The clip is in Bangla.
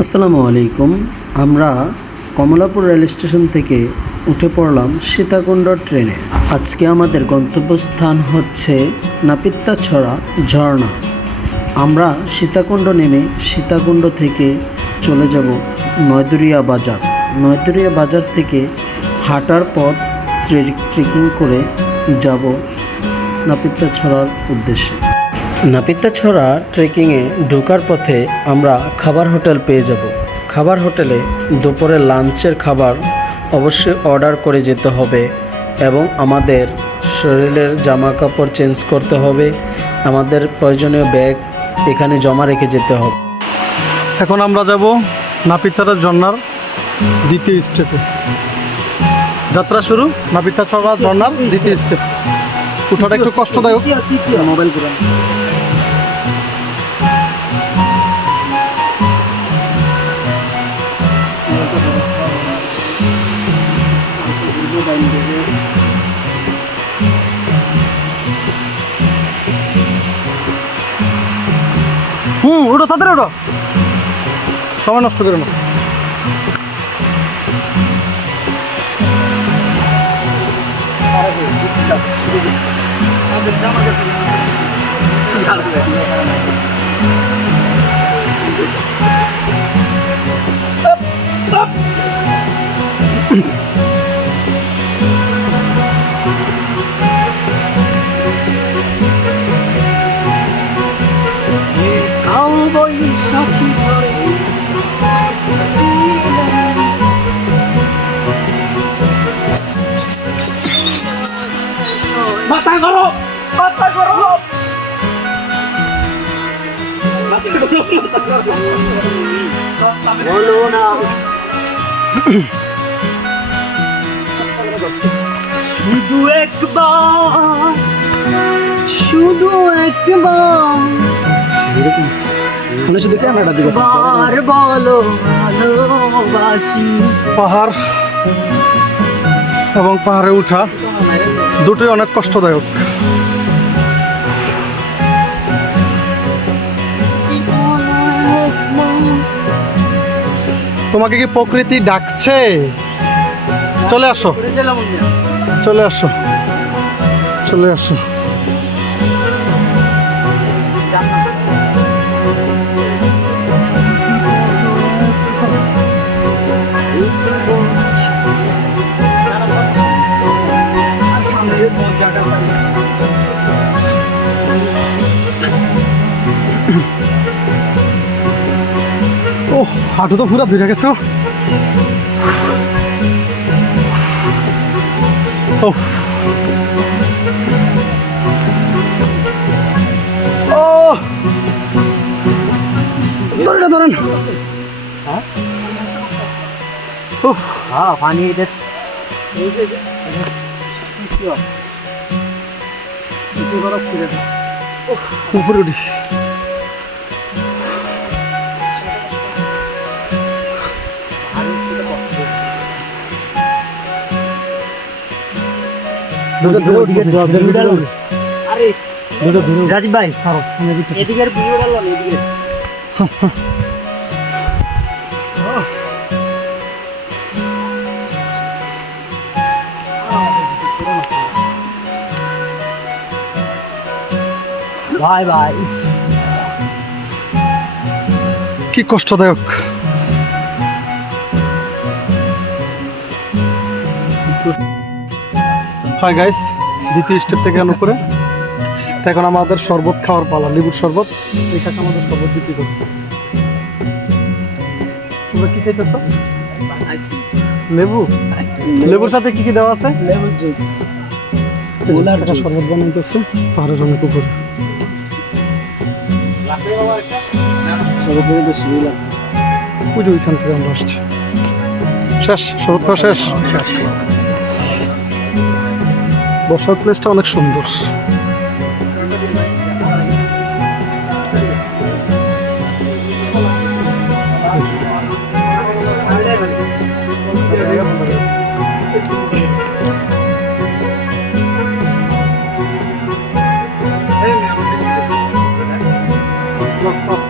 আসসালামু আলাইকুম আমরা কমলাপুর রেল স্টেশন থেকে উঠে পড়লাম সীতাকুণ্ড ট্রেনে। আজকে আমাদের গন্তব্যস্থান হচ্ছে নাপিত্তাছড়া, ঝর্ণা। আমরা সীতাকুণ্ড নেমে সীতাকুণ্ড থেকে চলে যাব নয়দুরিয়া বাজার। নয়দুরিয়া বাজার থেকে হাঁটার পথ ট্রে- ট্রেকিং করে যাব নাপিত্তাছড়ার উদ্দেশ্যে। নাপিতাছড়া ট্রেকিংয়ে ঢোকার পথে আমরা খাবার হোটেল পেয়ে যাব। খাবার হোটেলে দুপুরে লাঞ্চের খাবার অবশ্যই অর্ডার করে যেতে হবে এবং আমাদের শরীরের জামা কাপড় চেঞ্জ করতে হবে। আমাদের প্রয়োজনীয় ব্যাগ এখানে জমা রেখে যেতে হবে। এখন আমরা যাব নাপিতারা ঝর্ণার দ্বিতীয় স্টেপে যাত্রা শুরু নাপিতা ছড়া ঝর্ণার দ্বিতীয় স্টেপ উঠাটা একটু কষ্টদায়ক। মোবাইল হুম উঠো তাড়াতাড়ি উঠো সময় নষ্ট করে না কাল করো মাথা করো বলো না। শুধু একবার শুধু একবার। মানে শুধু ক্যামেরাটা দিকে বার বলো ভালোবাসি। পাহাড় এবং পাহাড়ে উঠা। দুটোই অনেক কষ্টদায়ক। তোমাকে কি প্রকৃতি ডাকছে? চলে আসো। চলে আসো। চলে আসো। ও হাঁটু তো পুরা ধুয়ে গেছে ও ধরেন ধরেন। হ্যাঁ পানি এটা উপরে উঠি আরে রাজীব ভাই এদিকে ভিডিও ডালো এদিকে। ভাই ভাই কি কষ্টদায়ক। হাই গাইস দ্বিতীয় স্টেপ থেকে আনো করে এখন আমাদের শরবত খাওয়ার পালা লেবুর শরবত। এই আমাদের শরবত দিতে হবে তোমরা কি খাইতেছ? লেবু? লেবুর সাথে কি কি দেওয়া আছে? লেবু জুস শরবত বানাইতেছে। পাহাড়ের অনেক উপরে শরবত বেশি ওই যে ওইখান থেকে আমরা আসছি। শেষ শরবত খাওয়া শেষ। বসার প্লেসটা অনেক সুন্দর Oh, oh.